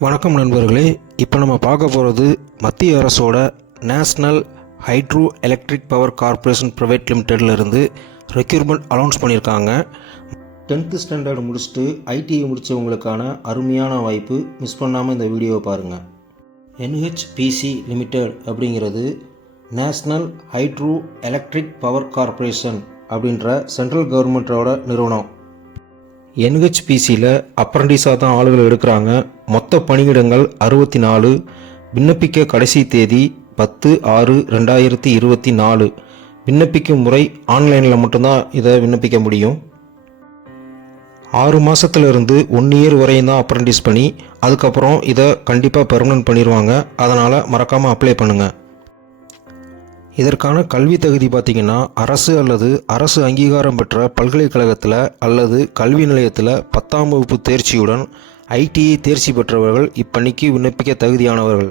வணக்கம் நண்பர்களே. இப்போ நம்ம பார்க்க போகிறது மத்திய அரசோட national hydro electric power corporation private லிமிடெட்லேருந்து ரெக்யூர்மெண்ட் அனௌன்ஸ் பண்ணியிருக்காங்க. 10th ஸ்டாண்டர்ட் முடிச்சுட்டு ஐடிஐ முடித்தவங்களுக்கான அருமையான வாய்ப்பு. மிஸ் பண்ணாமல் இந்த வீடியோவை பாருங்கள். NHPC லிமிடெட் அப்படிங்கிறது national hydro electric power corporation அப்படின்ற சென்ட்ரல் கவர்மெண்ட்டோட நிறுவனம். NHPCயில் அப்ரண்டிஸாக தான் ஆளுகள் எடுக்கிறாங்க. மொத்த பணியிடங்கள் 64. விண்ணப்பிக்க கடைசி தேதி 10/6/2024. விண்ணப்பிக்கும் முறை ஆன்லைனில் மட்டும்தான் இதை விண்ணப்பிக்க முடியும். 6 மாதத்துலேருந்து 1 இயர் வரையும் தான் அப்ரண்டிஸ் பண்ணி, அதுக்கப்புறம் இதை கண்டிப்பாக பெர்மனன்ட் பண்ணிடுவாங்க. அதனால் மறக்காமல் அப்ளை பண்ணுங்கள். இதற்கான கல்வி தகுதி பார்த்திங்கன்னா, அரசு அல்லது அரசு அங்கீகாரம் பெற்ற பல்கலைக்கழகத்தில் அல்லது கல்வி நிலையத்தில் 10ஆம் வகுப்பு தேர்ச்சியுடன் ஐடிஐ தேர்ச்சி பெற்றவர்கள் இப்பணிக்கு விண்ணப்பிக்க தகுதியானவர்கள்.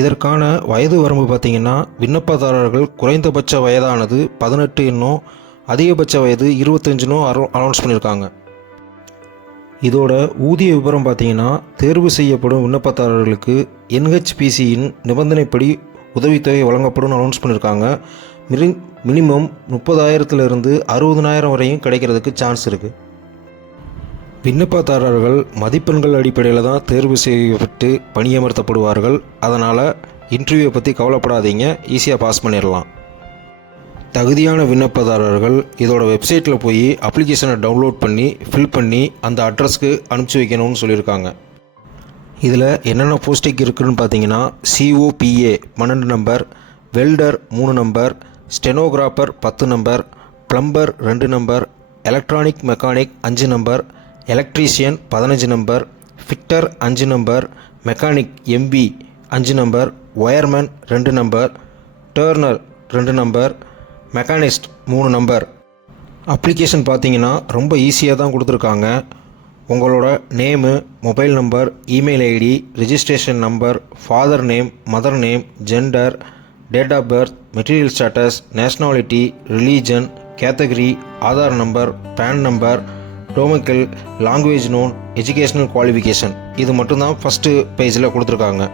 இதற்கான வயது வரம்பு பார்த்திங்கன்னா, விண்ணப்பதாரர்கள் குறைந்தபட்ச வயதானது 18 என்னும் அதிகபட்ச வயது 25 அனௌன்ஸ் பண்ணியிருக்காங்க. இதோட ஊதிய விவரம் பார்த்திங்கன்னா, தேர்வு செய்யப்படும் விண்ணப்பதாரர்களுக்கு NHPCயின் நிபந்தனைப்படி உதவித்தொகை வழங்கப்படும் அனௌன்ஸ் பண்ணியிருக்காங்க. மினிமம் 30,000 60,000 வரையும் கிடைக்கிறதுக்கு சான்ஸ் இருக்குது. விண்ணப்பதாரர்கள் மதிப்பெண்கள் அடிப்படையில் தான் தேர்வு செய்யப்பட்டு பணியமர்த்தப்படுவார்கள். அதனால் இன்டர்வியூவை பற்றி கவலைப்படாதீங்க, ஈஸியாக பாஸ் பண்ணிடலாம். தகுதியான விண்ணப்பதாரர்கள் இதோட வெப்சைட்டில் போய் அப்ளிகேஷனை டவுன்லோட் பண்ணி ஃபில் பண்ணி அந்த அட்ரஸ்க்கு அனுப்பிச்சி வைக்கணும்னு சொல்லியிருக்காங்க. இதில் என்னென்ன போஸ்டிங் இருக்குதுன்னு பார்த்தீங்கன்னா, COPA 12 number, welder 3 number, stenographer 10 number, plumber 2 number, electronic mechanic 5 number, electrician 15 number, fitter 5 number, mechanic MB 5 number, wireman 2 number, turner 2 number, machinist 3 number. Application பார்த்தீங்கன்னா ரொம்ப ஈஸியாக தான் கொடுத்துருக்காங்க. உங்களோட name, mobile number, email ID, registration number, father name, mother name, gender, date of birth, material status, nationality, religion, category, Aadhaar number, PAN number, domicile, language known, educational qualification இது மட்டும்தான் first பேஜில் கொடுத்துருக்காங்க.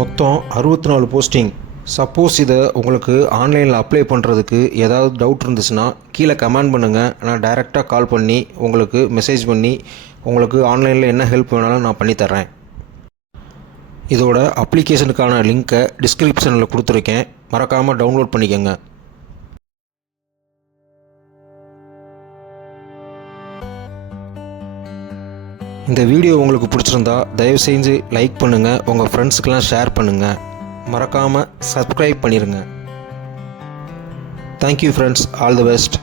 மொத்தம் 64 போஸ்டிங். சப்போஸ் இதை உங்களுக்கு ஆன்லைனில் apply பண்ணுறதுக்கு ஏதாவது டவுட் இருந்துச்சுன்னா கீழே கமெண்ட் பண்ணுங்கள். நான் டைரெக்டாக கால் பண்ணி உங்களுக்கு மெசேஜ் பண்ணி உங்களுக்கு ஆன்லைனில் என்ன ஹெல்ப் வேணாலும் நான் பண்ணித்தர்றேன். இதோட அப்ளிகேஷனுக்கான லிங்க்கை டிஸ்கிரிப்ஷனில் கொடுத்துருக்கேன், மறக்காமல் டவுன்லோட் பண்ணிக்கோங்க. இந்த வீடியோ உங்களுக்கு பிடிச்சிருந்தா தயவு செஞ்சு லைக் பண்ணுங்கள், உங்கள் ஃப்ரெண்ட்ஸுக்கெல்லாம் ஷேர் பண்ணுங்கள், மறக்காமல் சப்ஸ்கிரைப் பண்ணிடுங்க. Thank you friends, all the best.